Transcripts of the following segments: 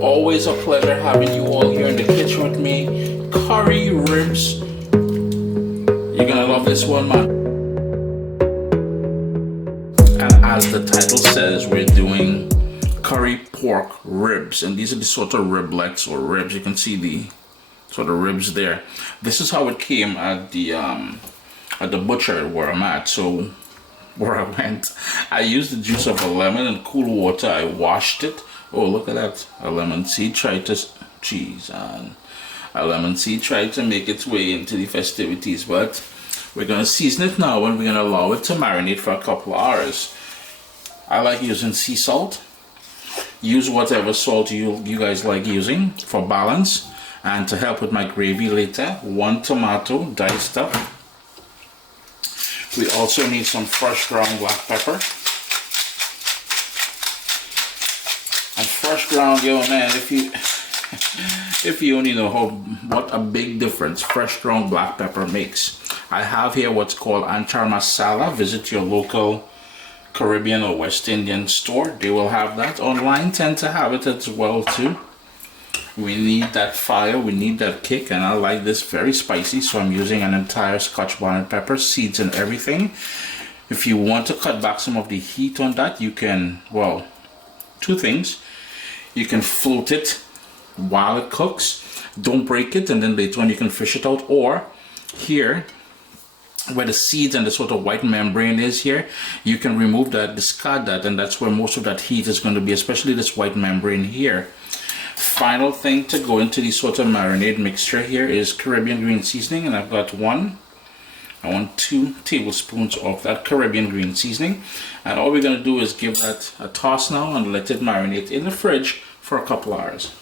Always a pleasure having you all here in the kitchen with me. Curry ribs. You're gonna love this one, man. And as the title says, we're doing curry pork ribs, and these are the sort of riblets or ribs. You can see the sort of ribs there. This is how it came at the butcher where I'm at. So where I went, I used the juice of a lemon and cool water. I washed it. Oh, look at that. A lemon seed tried to make its way into the festivities, but we're gonna season it now and we're gonna allow it to marinate for a couple of hours. I like using sea salt. Use whatever salt you guys like using for balance. And to help with my gravy later, 1 tomato diced up. We also need some fresh ground black pepper. And fresh ground, yo man, if you only know what a big difference fresh ground black pepper makes. I have here what's called Anchar Masala. Visit your local Caribbean or West Indian store. They will have that. Online tend to have it as well too. We need that fire, we need that kick, and I like this very spicy, so I'm using an entire scotch bonnet pepper, seeds and everything. If you want to cut back some of the heat on that, you can, well, two things. You can float it while it cooks, don't break it, and then later on you can fish it out. Or here, where the seeds and the sort of white membrane is here, you can remove that, discard that, and that's where most of that heat is going to be, especially this white membrane here. Final thing to go into the sort of marinade mixture here is Caribbean green seasoning, and I've got 2 tablespoons of that Caribbean green seasoning. And all we're going to do is give that a toss now and let it marinate in the fridge for a couple hours.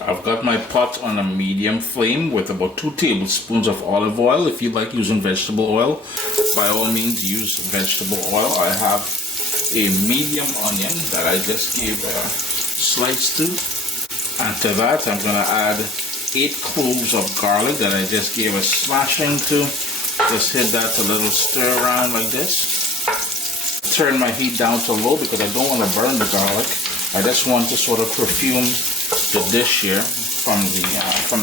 I've got my pot on a medium flame with about 2 tablespoons of olive oil. If you like using vegetable oil, by all means use vegetable oil. I have a medium onion that I just gave a slice to. And to that I'm going to add 8 cloves of garlic that I just gave a slashing to. Just hit that a little stir around like this. Turn my heat down to low because I don't want to burn the garlic. I just want to sort of perfume the dish here from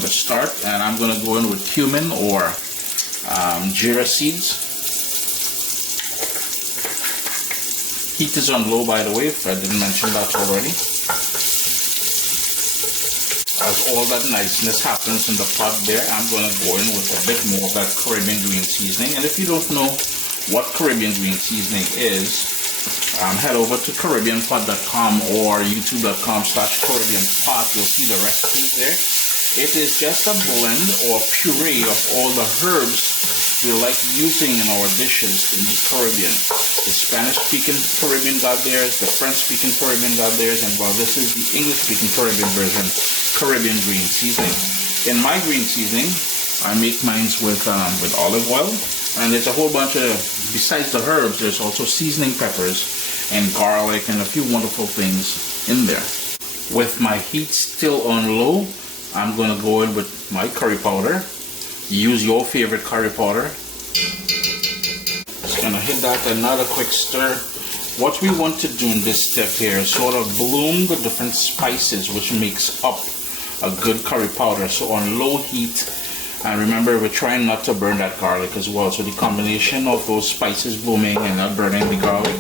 the start, and I'm going to go in with cumin or geera seeds. Heat is on low, by the way, if I didn't mention that already. As all that niceness happens in the pot there, I'm going to go in with a bit more of that Caribbean green seasoning. And if you don't know what Caribbean green seasoning is, head over to caribbeanpot.com or youtube.com/caribbeanpot. You'll see the recipes there. It is just a blend or puree of all the herbs we like using in our dishes in the Caribbean. The Spanish-speaking Caribbean got theirs, the French-speaking Caribbean got theirs, and well, this is the English-speaking Caribbean version, Caribbean green seasoning. In my green seasoning, I make mine with olive oil, and there's a whole bunch of, besides the herbs, there's also seasoning peppers and garlic and a few wonderful things in there. With my heat still on low, I'm going to go in with my curry powder. Use your favorite curry powder. Just going to hit that, another quick stir. What we want to do in this step here is sort of bloom the different spices which makes up a good curry powder. So on low heat, and remember we're trying not to burn that garlic as well. So the combination of those spices blooming and not burning the garlic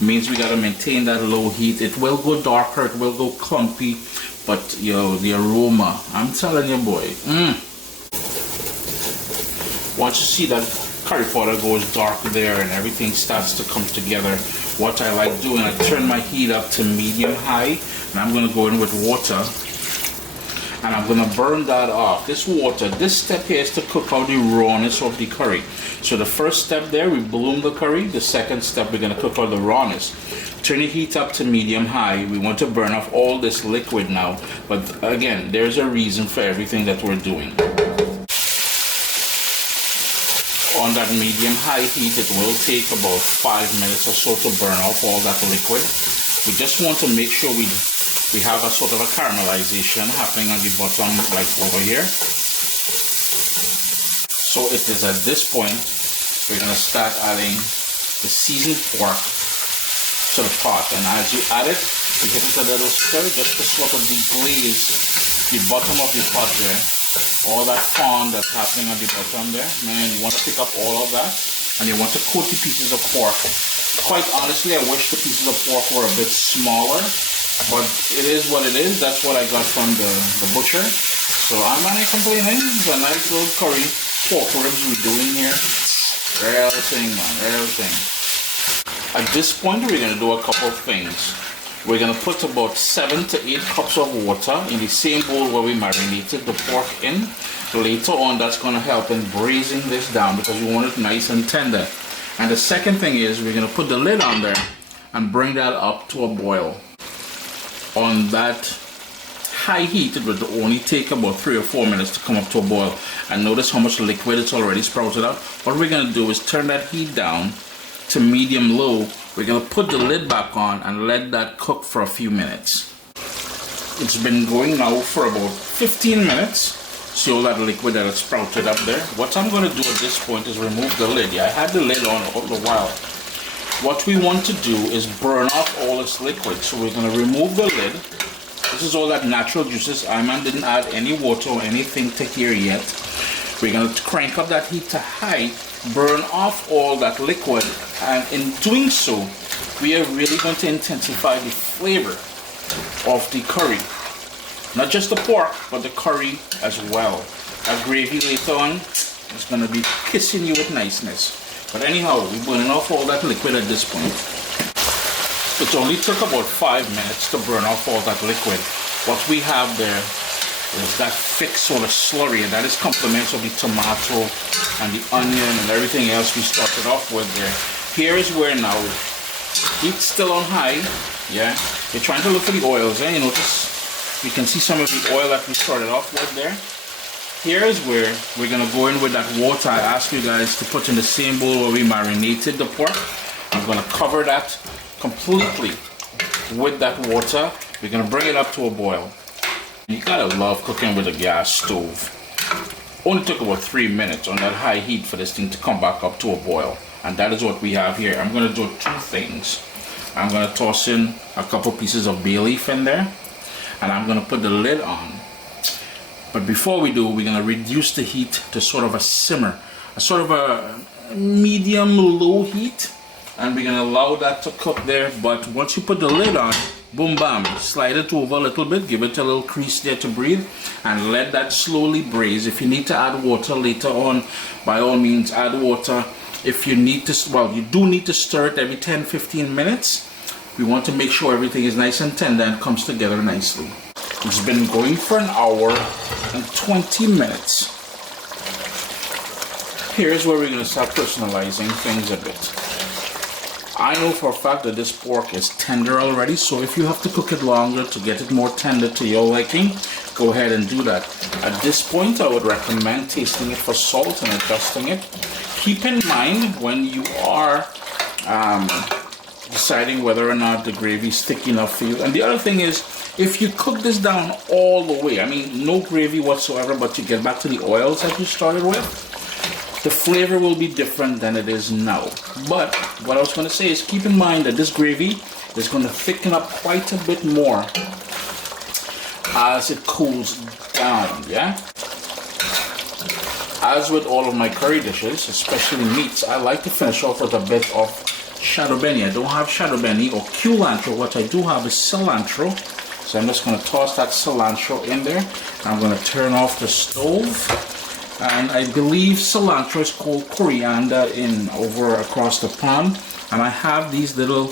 means we got to maintain that low heat. It will go darker, it will go clumpy, but yo, the aroma, I'm telling you boy. Once you see that curry powder goes dark there and everything starts to come together, what I like doing, I turn my heat up to medium high, and I'm going to go in with water, and I'm going to burn that off. This water, this step here is to cook out the rawness of the curry. So the first step there, we bloom the curry. The second step, we're going to cook out the rawness. Turn the heat up to medium high. We want to burn off all this liquid now. But again, there's a reason for everything that we're doing. On that medium high heat, it will take about 5 minutes or so to burn off all that liquid. We just want to make sure we have a sort of a caramelization happening on the bottom, like over here. So it is at this point we're going to start adding the seasoned pork to the pot, and as you add it, you give it a little stir just to sort of deglaze the bottom of the pot there. All that fond that's happening on the bottom there, man, you want to pick up all of that, and you want to coat the pieces of pork. Quite honestly, I wish the pieces of pork were a bit smaller, but it is what it is. That's what I got from the butcher, so I'm not complaining. It's a nice little curry pork ribs we're doing here. Real thing, man, real thing. At this point, we're going to do a couple of things. We're going to put about 7 to 8 cups of water in the same bowl where we marinated the pork in. Later on, that's going to help in braising this down because we want it nice and tender. And the second thing is we're going to put the lid on there and bring that up to a boil. On that high heat, it will only take about 3 or 4 minutes to come up to a boil. And notice how much liquid it's already sprouted out. What we're going to do is turn that heat down to medium low. We're going to put the lid back on and let that cook for a few minutes. It's been going now for about 15 minutes. See all that liquid that has sprouted up there? What I'm going to do at this point is remove the lid. Yeah, I had the lid on all the while. What we want to do is burn off all this liquid. So we're going to remove the lid. This is all that natural juices. Iman didn't add any water or anything to here yet. We're going to crank up that heat to high, burn off all that liquid, and in doing so, we are really going to intensify the flavor of the curry. Not just the pork, but the curry as well. That gravy later on is going to be kissing you with niceness. But anyhow, we're burning off all that liquid at this point. It only took about 5 minutes to burn off all that liquid. What we have there is that thick sort of slurry, and that is complements of the tomato and the onion and everything else we started off with there. Here is where now, heat's still on high, yeah. You're trying to look for the oils, you notice you can see some of the oil that we started off with there. Here is where we're gonna go in with that water I asked you guys to put in the same bowl where we marinated the pork. I'm gonna cover that completely with that water. We're gonna bring it up to a boil. You gotta love cooking with a gas stove. Only took about 3 minutes on that high heat for this thing to come back up to a boil. And that is what we have here. I'm gonna do 2 things. I'm gonna toss in a couple pieces of bay leaf in there, and I'm gonna put the lid on. But before we do, we're gonna reduce the heat to sort of a simmer, a sort of a medium-low heat, and we're gonna allow that to cook there. But once you put the lid on, boom bam, slide it over a little bit, give it a little crease there to breathe, and let that slowly braise. If you need to add water later on, by all means add water. If you need to, well, you do need to stir it every 10-15 minutes. We want to make sure everything is nice and tender and comes together nicely. It's been going for an hour and 20 minutes. Here's where we're going to start personalizing things a bit. I know for a fact that this pork is tender already, so if you have to cook it longer to get it more tender to your liking, go ahead and do that. At this point, I would recommend tasting it for salt and adjusting it. Keep in mind when you are deciding whether or not the gravy is thick enough for you. And the other thing is, if you cook this down all the way, I mean no gravy whatsoever, but you get back to the oils that you started with, the flavor will be different than it is now. But what I was going to say is keep in mind that this gravy is going to thicken up quite a bit more as it cools down, yeah? As with all of my curry dishes, especially meats, I like to finish off with a bit of shadow benny. I don't have shadow benny or cilantro. What I do have is cilantro. So I'm just going to toss that cilantro in there. I'm going to turn off the stove. And I believe cilantro is called coriander in over across the pond. And I have these little,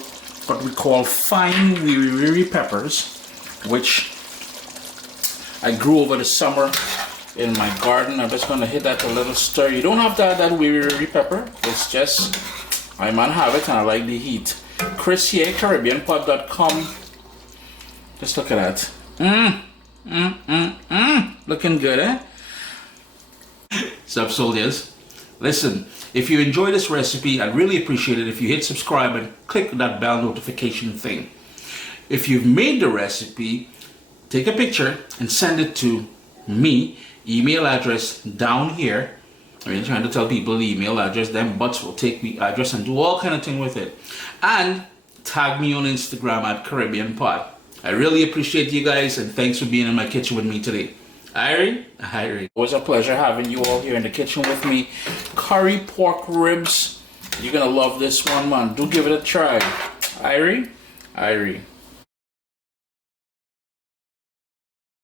what we call fine wiri peppers, which I grew over the summer in my garden. I'm just going to hit that a little stir. You don't have to add that wiri pepper. It's just, I might have it and I like the heat. Chris here, CaribbeanPod.com. Just look at that. Looking good, eh? Sup, soldiers? Listen, if you enjoy this recipe, I'd really appreciate it if you hit subscribe and click that bell notification thing. If you've made the recipe, take a picture and send it to me. Email address down here, I ain't trying to tell people the email address. Them butts will take the address and do all kind of thing with it. And tag me on Instagram at Caribbean Pot. I really appreciate you guys, and thanks for being in my kitchen with me today. Irie? Irie. It was a pleasure having you all here in the kitchen with me. Curry pork ribs. You're gonna love this one, man. Do give it a try. Irie? Irie.